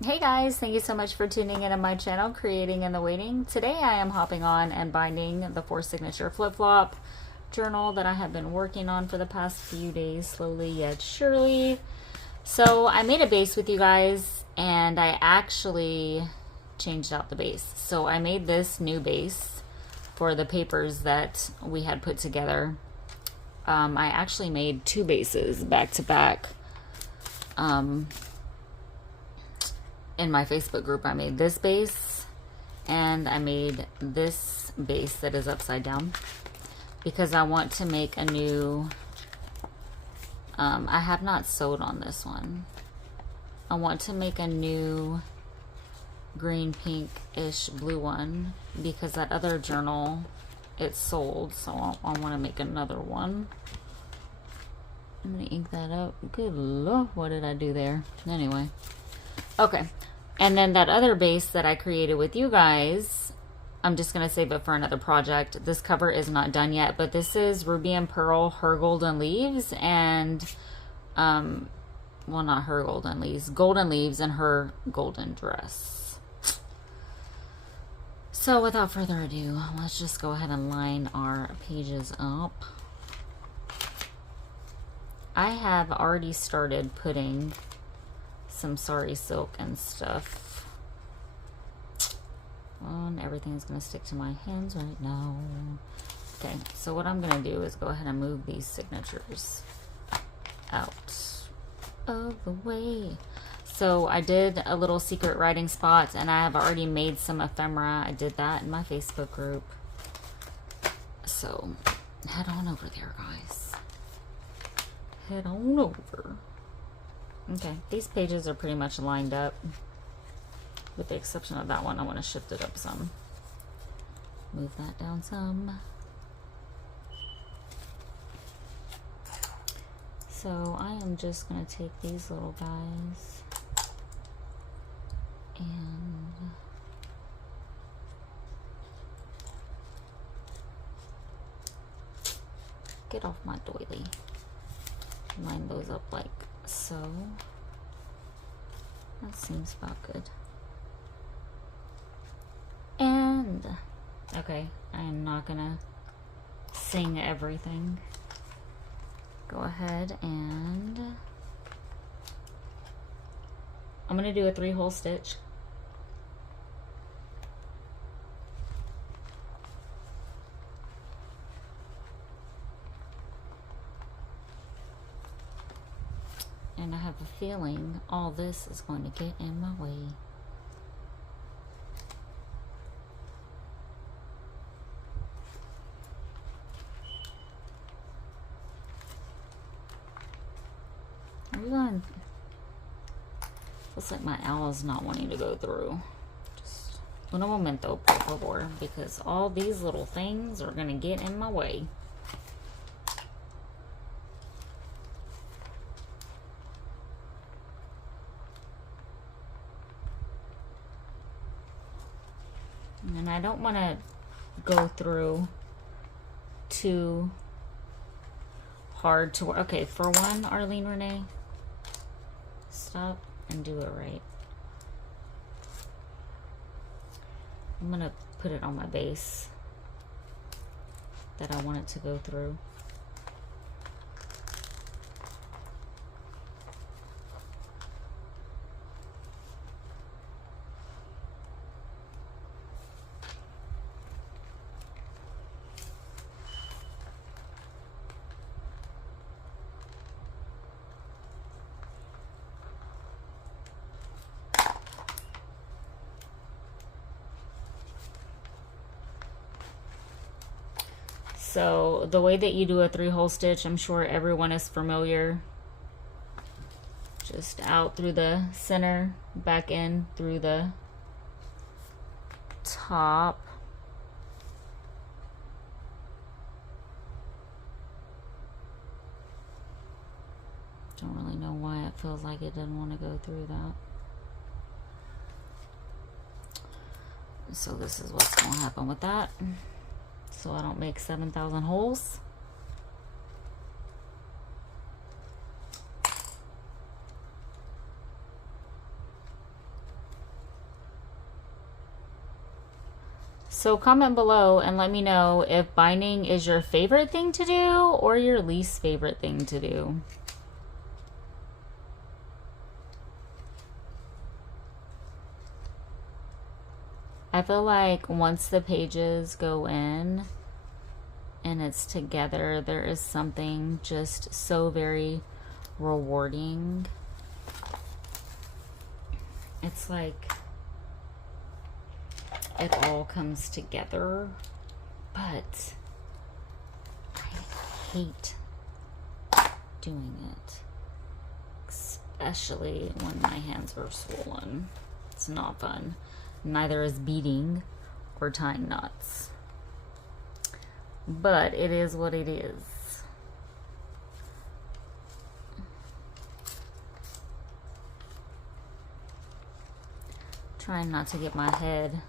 Hey guys, thank you so much for tuning in on my channel, Creating in the Waiting. Today I am hopping on and binding the 4 signature flip-flop journal that I have been working on for the past few days, slowly yet surely. So I made a base with you guys and I actually changed out the base. So I made this new base for the papers that we had put together. I actually made 2 bases back to back. In my Facebook group, I made this base and I made this base that is upside down because I want to make a new, I have not sewed on this one. I want to make a new green, pink-ish blue one because that other journal, it's sold, so I want to make another one. I'm going to ink that up. Good Lord, what did I do there? Anyway. Okay, and then that other base that I created with you guys, I'm just going to save it for another project. This cover is not done yet, but this is Ruby and Pearl, Her Golden Leaves, and, well, not Her Golden Leaves, Golden Leaves and Her Golden Dress. So without further ado, let's just go ahead and line our pages up. I have already started putting some sari silk and stuff on. Everything's gonna stick to my hands right now. Okay, so what I'm gonna do is go ahead and move these signatures out of the way. So I did a little secret writing spot and I have already made some ephemera. I did that in my Facebook group. So head on over there, guys. Head on over. Okay, these pages are pretty much lined up. With the exception of that one, I want to shift it up some. Move that down some. So I am just going to take these little guys and get off my doily. Line those up like so. That seems about good. And okay, I am not gonna sing everything. Go ahead and I'm gonna do a 3-hole stitch. And I have a feeling all this is going to get in my way. Looks like my owl is not wanting to go through. Just un momento, por favor, because all these little things are going to get in my way. And I don't want to go through too hard to work. Okay, for one, Arlene Renee, stop and do it right. I'm gonna put it on my base that I want it to go through. So the way that you do a 3-hole stitch, I'm sure everyone is familiar. Just out through the center, back in through the top. Don't really know why it feels like it didn't want to go through that. So this is what's going to happen with that. So I don't make 7,000 holes. So comment below and let me know if binding is your favorite thing to do or your least favorite thing to do. I feel like once the pages go in and it's together, there is something just so very rewarding. It's like it all comes together, but I hate doing it, especially when my hands are swollen. It's not fun. Neither is beading or tying knots, but it is what it is. Trying not to get my head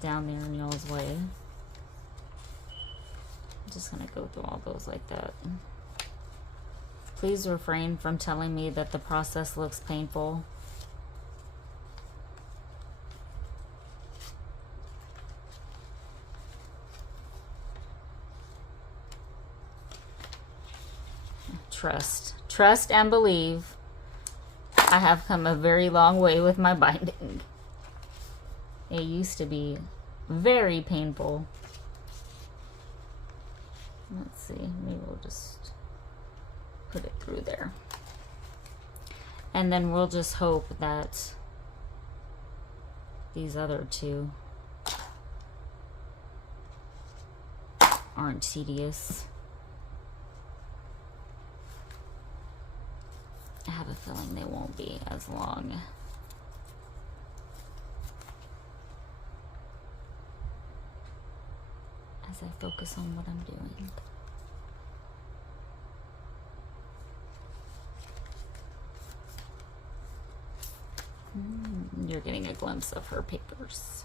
down there in y'all's way. I'm just gonna go through all those like that. Please refrain from telling me that the process looks painful. Trust and believe. I have come a very long way with my binding. It used to be very painful. Let's see, maybe we'll just put it through there. And then we'll just hope that these other two aren't tedious. I have a feeling they won't be as long. As I focus on what I'm doing. You're getting a glimpse of her papers.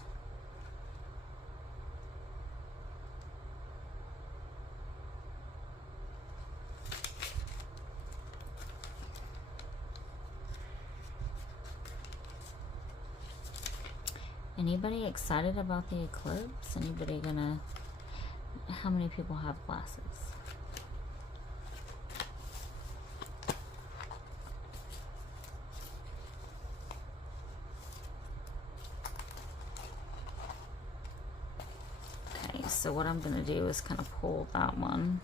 Anybody excited about the eclipse? Anybody gonna... How many people have glasses? Okay, so what I'm gonna do is kind of pull that one.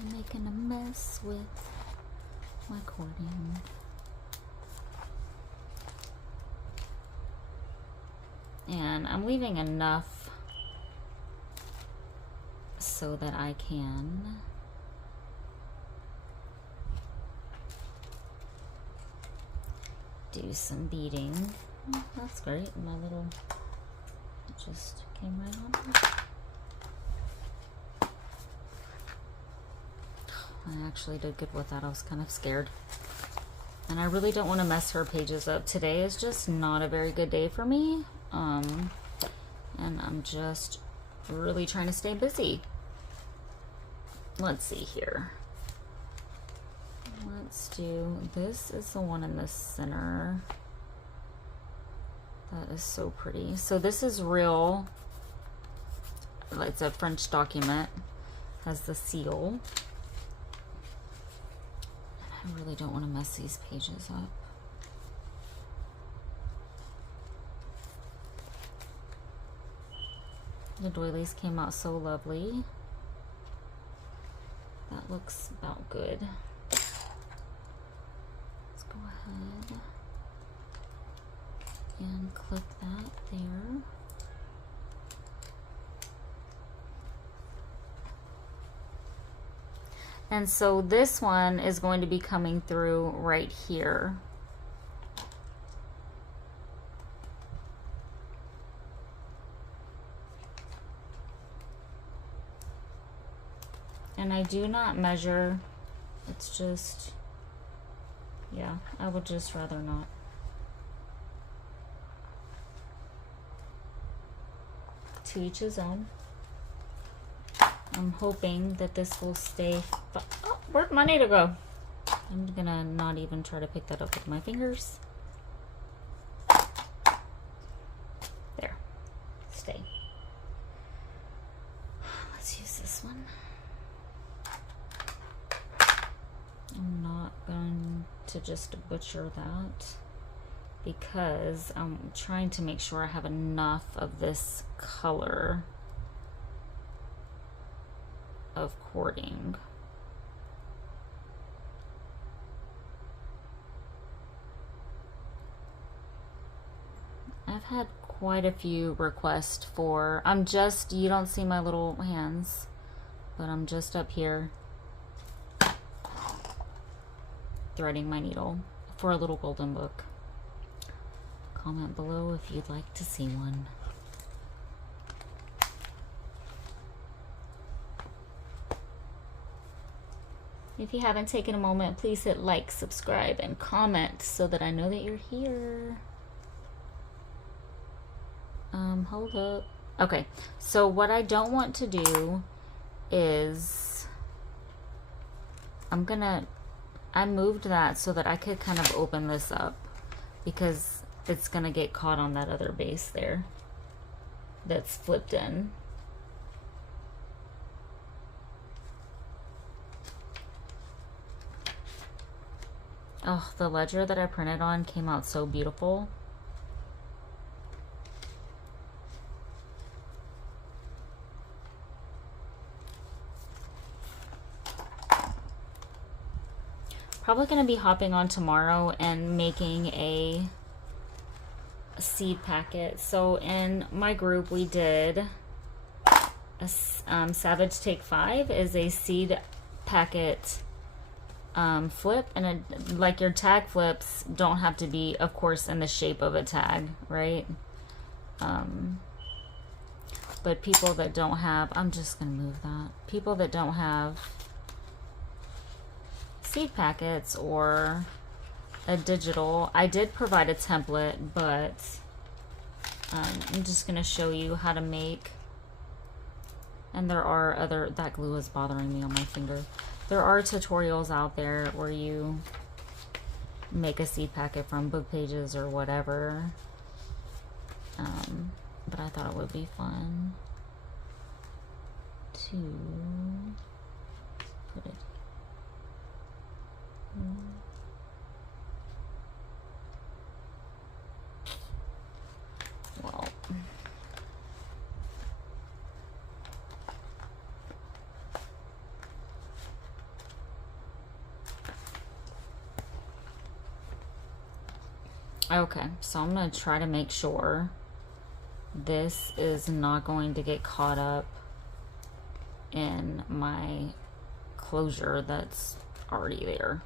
I'm making a mess with my cording. And I'm leaving enough so that I can do some beading. Oh, that's great. My little, it just came right on. I actually did good with that. I was kind of scared. And I really don't want to mess her pages up. Today is just not a very good day for me. And I'm just really trying to stay busy. Let's see here. Let's do, this is the one in the center. That is so pretty. So this is real, it's a French document, has the seal. And I really don't want to mess these pages up. The doilies came out so lovely. That looks about good. Let's go ahead and clip that there. And so this one is going to be coming through right here. And I do not measure, it's just, yeah, I would just rather not. To each his own. I'm hoping that this will stay, oh, where'd my needle go? I'm gonna not even try to pick that up with my fingers. stay. Let's use this one. I'm not going to just butcher that because I'm trying to make sure I have enough of this color of cording. I've had quite a few requests for, you don't see my little hands, but I'm just up here threading my needle for a little golden book. Comment below if you'd like to see one. If you haven't taken a moment, please hit like, subscribe, and comment so that I know that you're here. Hold up. Okay, so what I don't want to do is I moved that so that I could kind of open this up because it's gonna get caught on that other base there that's flipped in. Oh, the ledger that I printed on came out so beautiful. Probably going to be hopping on tomorrow and making a seed packet. So in my group we did a Savage Take 5 is a seed packet flip, and like your tag flips don't have to be, of course, in the shape of a tag, right? But people that don't have, I'm just going to move that. People that don't have seed packets or a digital, I did provide a template, but I'm just going to show you how to make, and there are other, that glue is bothering me on my finger. There are tutorials out there where you make a seed packet from book pages or whatever, but I thought it would be fun to put it. Well, okay, so I'm going to try to make sure this is not going to get caught up in my closure that's already there.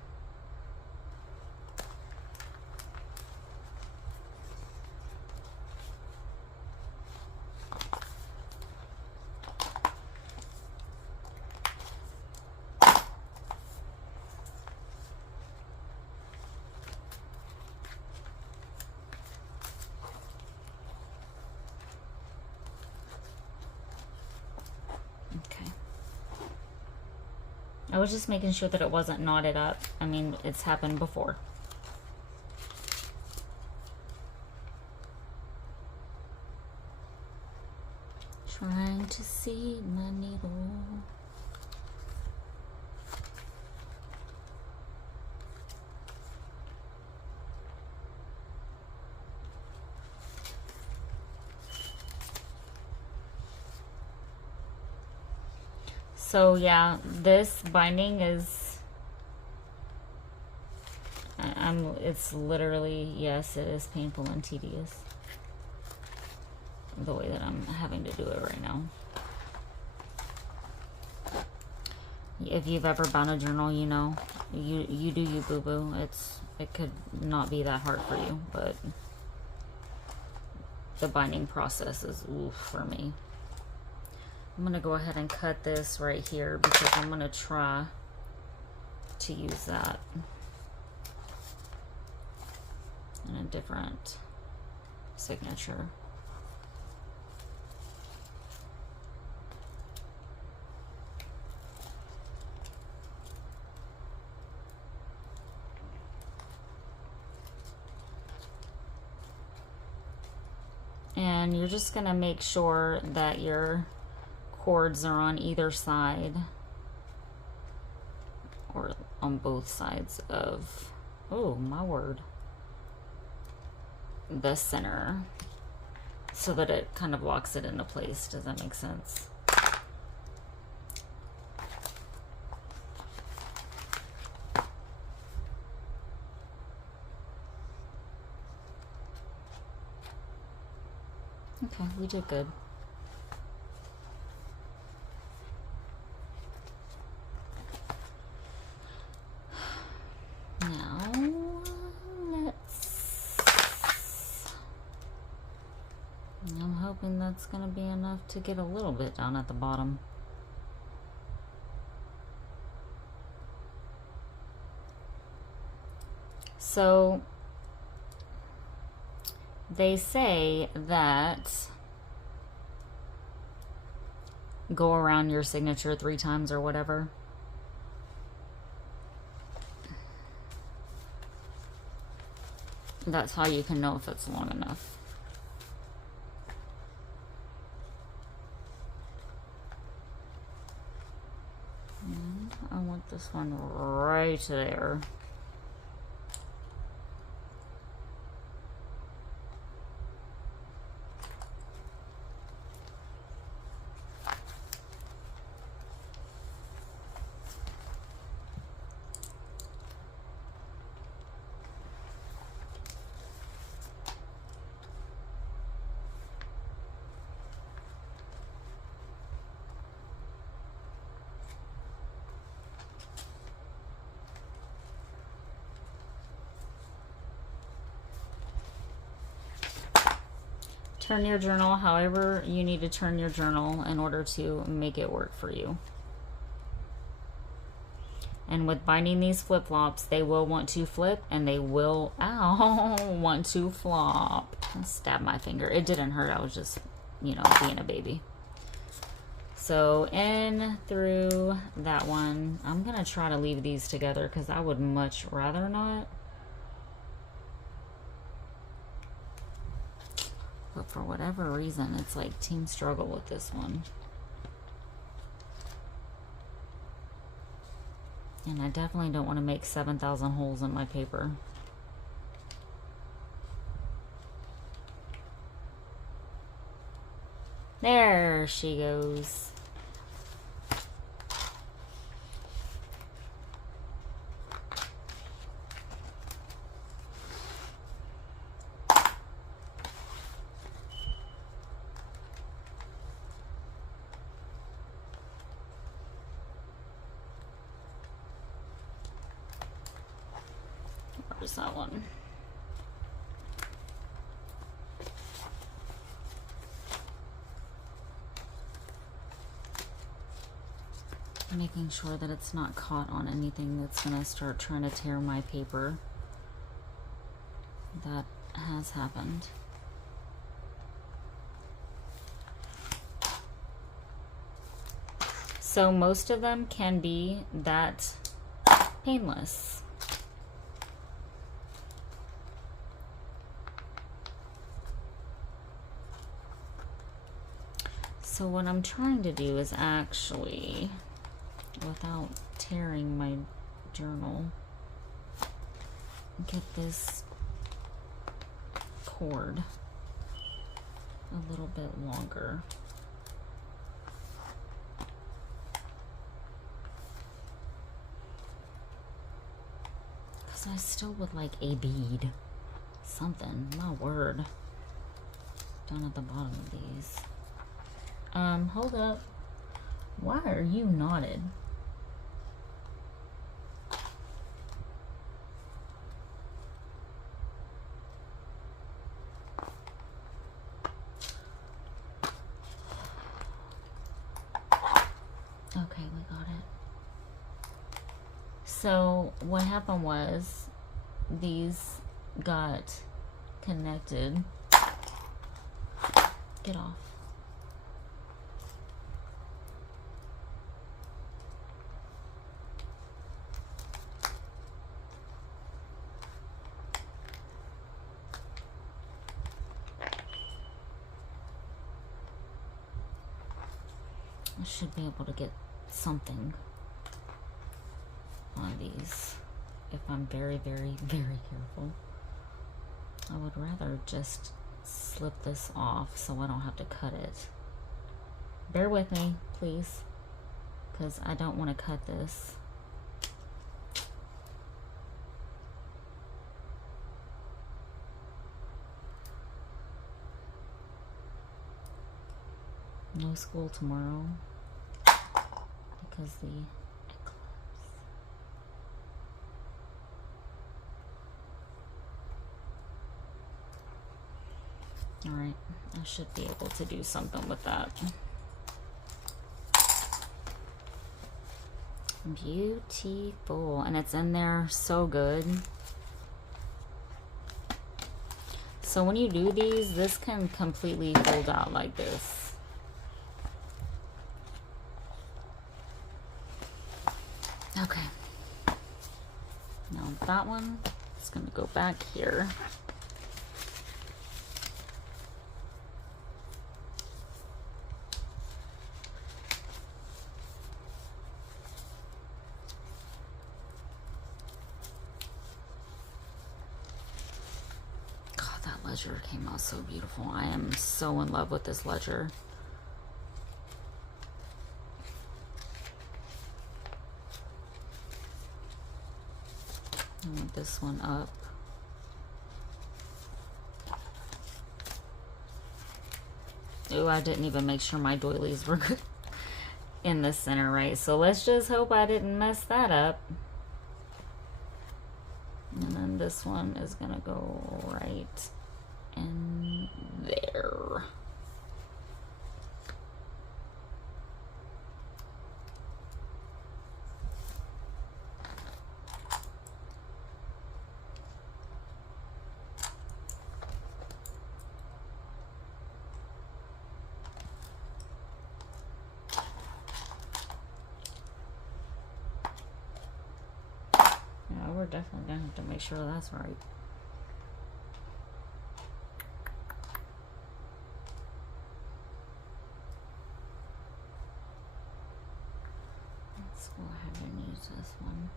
I was just making sure that it wasn't knotted up. I mean, it's happened before. Trying to see my needle. So yeah, this binding is, it's literally, yes, it is painful and tedious, the way that I'm having to do it right now. If you've ever bound a journal, you know, you do you, boo-boo. It could not be that hard for you, but the binding process is oof for me. I'm going to go ahead and cut this right here because I'm going to try to use that in a different signature. And And you're just going to make sure that your cords are on either side, or on both sides of, oh my word, the center, so that it kind of locks it into place. Does that make sense? Okay, we did good. Now, I'm hoping that's going to be enough to get a little bit down at the bottom. So, they say that go around your signature 3 times or whatever. That's how you can know if it's long enough. And I want this one right there. Turn your journal however you need to turn your journal in order to make it work for you. And with binding these flip-flops, they will want to flip and they will, ow, want to flop. I stabbed my finger. It didn't hurt. I was just, you know, being a baby. So in through that one. I'm going to try to leave these together because I would much rather not. But for whatever reason, it's like team struggle with this one. And I definitely don't want to make 7,000 holes in my paper. There she goes. Where's that one? Making sure that it's not caught on anything that's going to start trying to tear my paper. That has happened. So most of them can be that painless. So what I'm trying to do is actually, without tearing my journal, get this cord a little bit longer. Because I still would like a bead. Something, my word. Down at the bottom of these. Hold up. Why are you knotted? Okay, we got it. So what happened was these got connected. Get off. I should be able to get something on these if I'm very, very, very careful. I would rather just slip this off so I don't have to cut it. Bear with me, please, because I don't want to cut this. No school tomorrow because the eclipse. All right, I should be able to do something with that. Beautiful, and it's in there so good. So when you do these, this can completely fold out like this. Okay, now that one is going to go back here. God, that ledger came out so beautiful. I am so in love with this ledger. I want this one up. Ooh, I didn't even make sure my doilies were in the center, right? So let's just hope I didn't mess that up. And then this one is gonna go right in there. We're definitely gonna have to make sure that's right. Let's go ahead and use this one.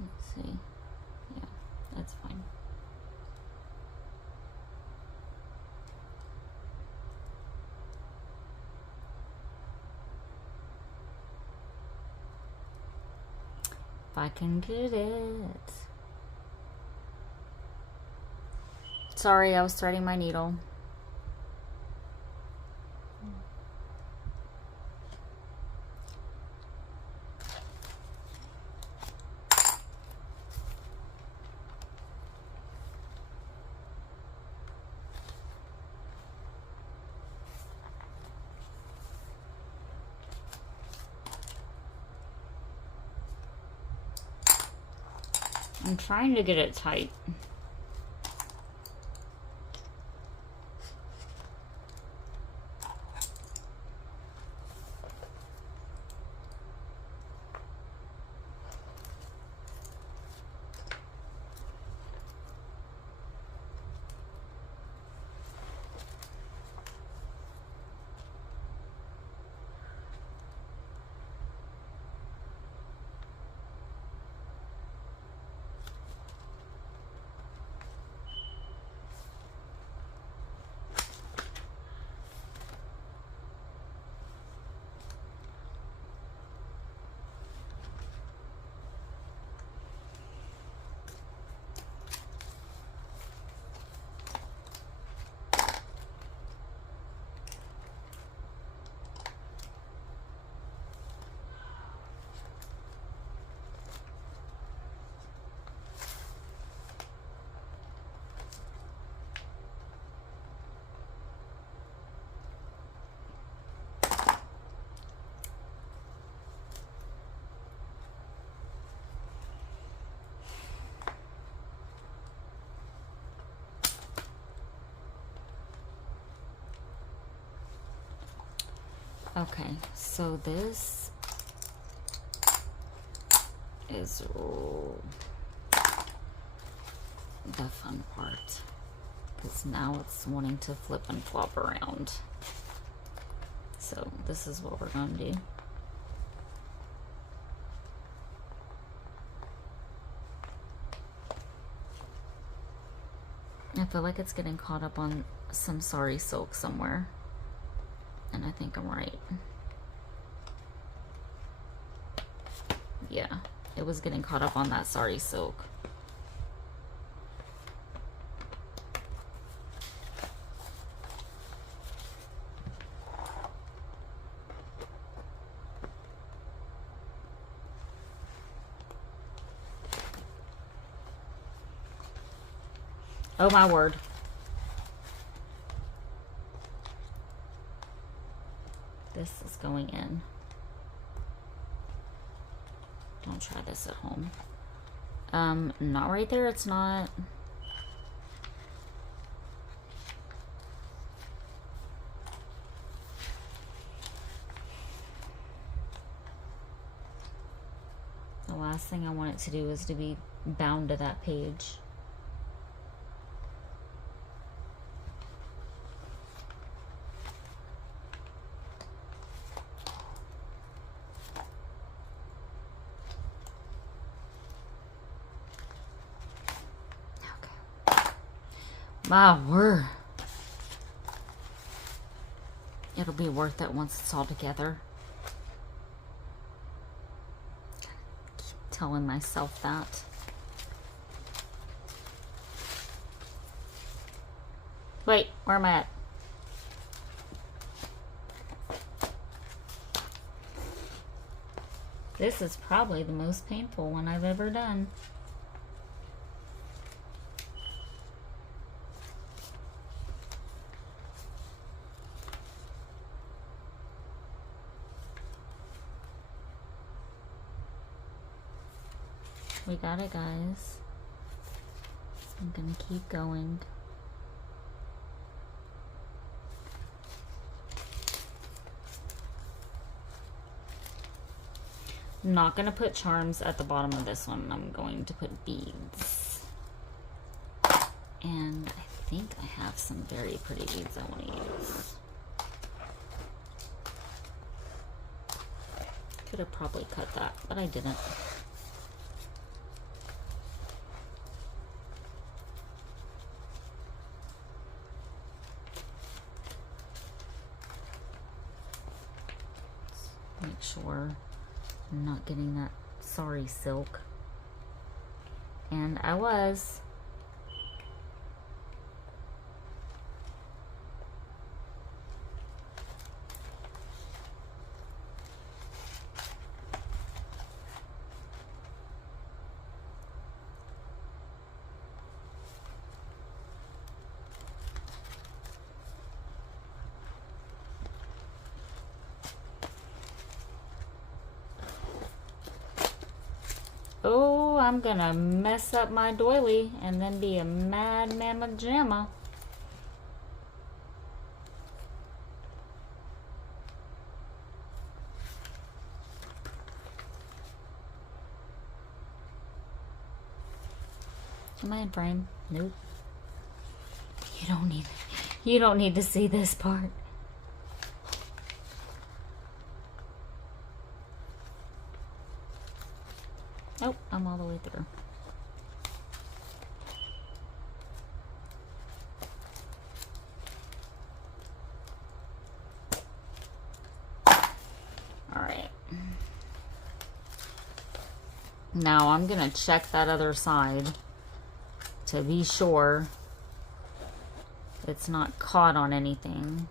Let's see. Yeah, that's fine. If I can get it. Sorry, I was threading my needle. I'm trying to get it tight. Okay, so this is the fun part, because now it's wanting to flip and flop around. So this is what we're going to do. I feel like it's getting caught up on some sari silk somewhere, and I think I'm right. Yeah, it was getting caught up on that sari silk. Oh my word. This is going in. Don't try this at home. Not right there, it's not. The last thing I want it to do is to be bound to that page. My word. It'll be worth it once it's all together. Keep telling myself that. Wait, where am I at? This is probably the most painful one I've ever done. We got it, guys. I'm gonna keep going. I'm not gonna put charms at the bottom of this one. I'm going to put beads. And I think I have some very pretty beads I want to use. Could have probably cut that, but I didn't. Make sure I'm not getting that sari silk. And I was. Oh, I'm gonna mess up my doily and then be a mad mamma jamma. Am I in frame? Nope. You don't need to see this part. Nope, I'm all the way through. All right. Now I'm gonna check that other side to be sure it's not caught on anything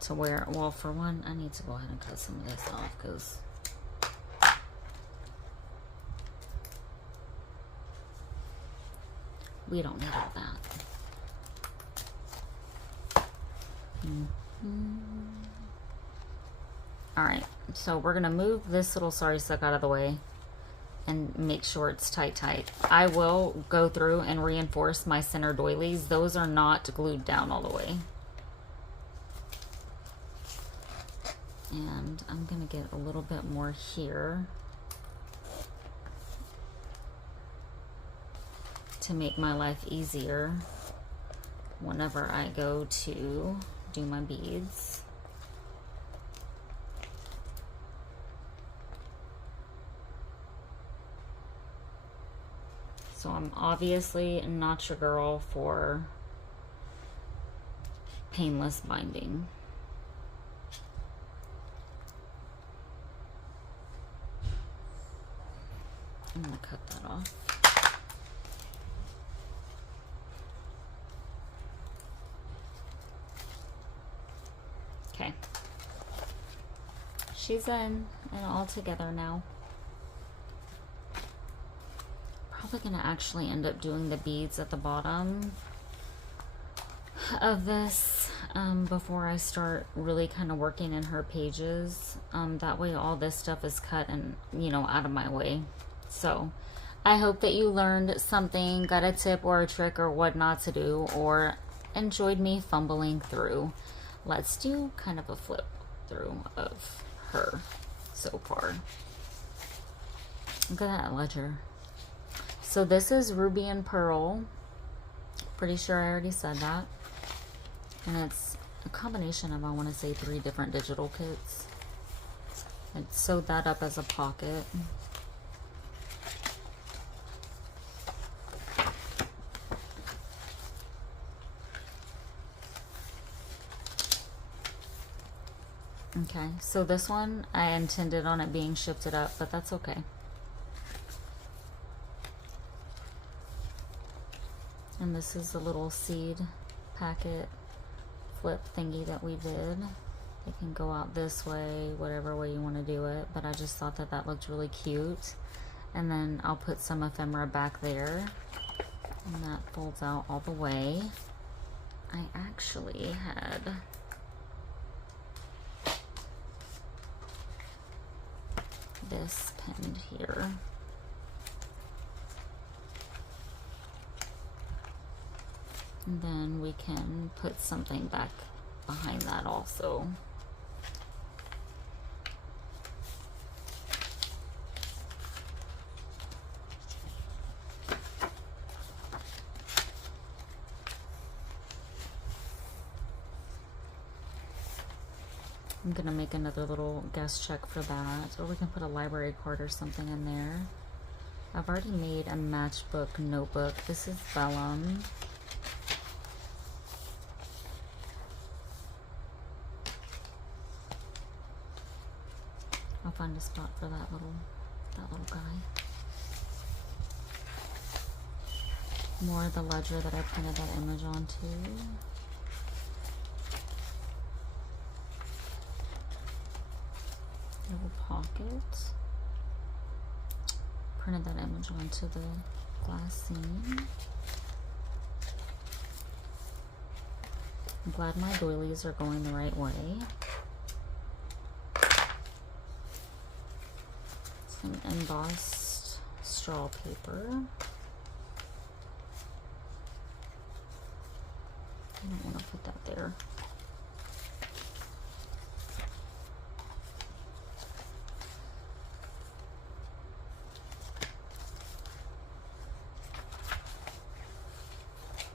to where, well, for one, I need to go ahead and cut some of this off because we don't need all that. All right, so we're gonna move this little sari silk out of the way and make sure it's tight. I will go through and reinforce my center doilies. Those are not glued down all the way. And I'm gonna get a little bit more here to make my life easier whenever I go to do my beads. So I'm obviously not your girl for painless binding. I'm gonna cut that off. Okay. She's in and all together now. Probably gonna actually end up doing the beads at the bottom of this before I start really kind of working in her pages. That way all this stuff is cut and, you know, out of my way. So I hope that you learned something, got a tip or a trick or what not to do, or enjoyed me fumbling through. Let's do kind of a flip through of her so far. Look at that ledger. So this is Ruby and Pearl. Pretty sure I already said that. And it's a combination of, I want to say, 3 different digital kits. I sewed that up as a pocket. Okay, so this one, I intended on it being shifted up, but that's okay. And this is a little seed packet flip thingy that we did. It can go out this way, whatever way you want to do it, but I just thought that that looked really cute. And then I'll put some ephemera back there, and that folds out all the way. I actually had this pinned here. And then we can put something back behind that also. I'm gonna make another little guest check for that, or we can put a library card or something in there. I've already made a matchbook notebook. This is vellum. I'll find a spot for that little guy. More of the ledger that I printed that image onto. Little pocket. Printed that image onto the glass scene. I'm glad my doilies are going the right way. Some embossed straw paper. I don't want to put that there.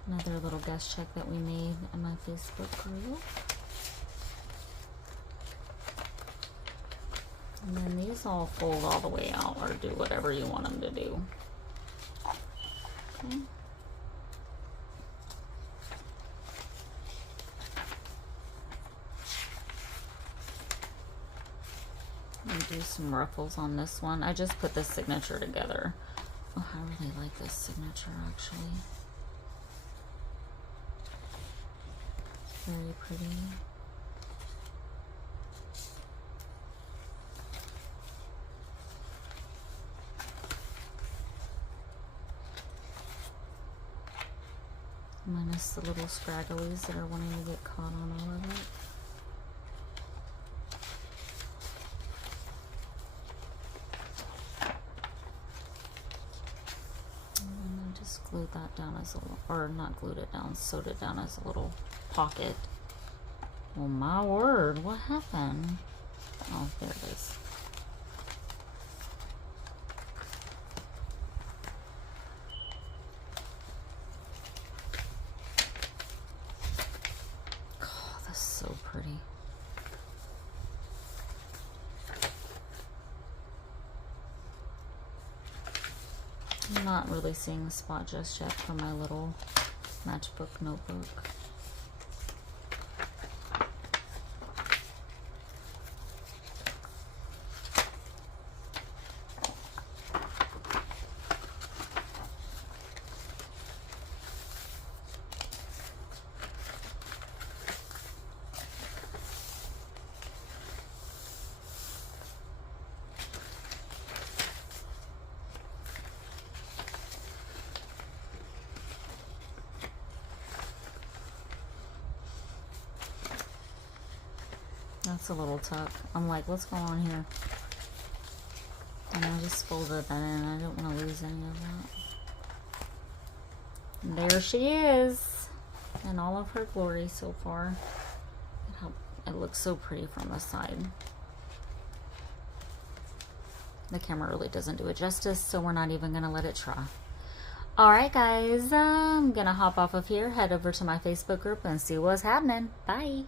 Another little guest check that we made in my Facebook group. And then these all fold all the way out, or do whatever you want them to do. Okay. And do some ruffles on this one. I just put this signature together. Oh, I really like this signature actually. Very pretty. Minus the little scragglies that are wanting to get caught on all of it. And I just glued that down as a little, or not glued it down, sewed it down as a little pocket. Well, my word, what happened? Oh, there it is. Oh, that's so pretty. I'm not really seeing the spot just yet for my little matchbook notebook. That's a little tuck. I'm like, what's going on here? And I just folded that in. I don't want to lose any of that. There she is in all of her glory so far. It looks so pretty from the side. The camera really doesn't do it justice, so we're not even going to let it try. Alright guys, I'm going to hop off of here, head over to my Facebook group and see what's happening. Bye!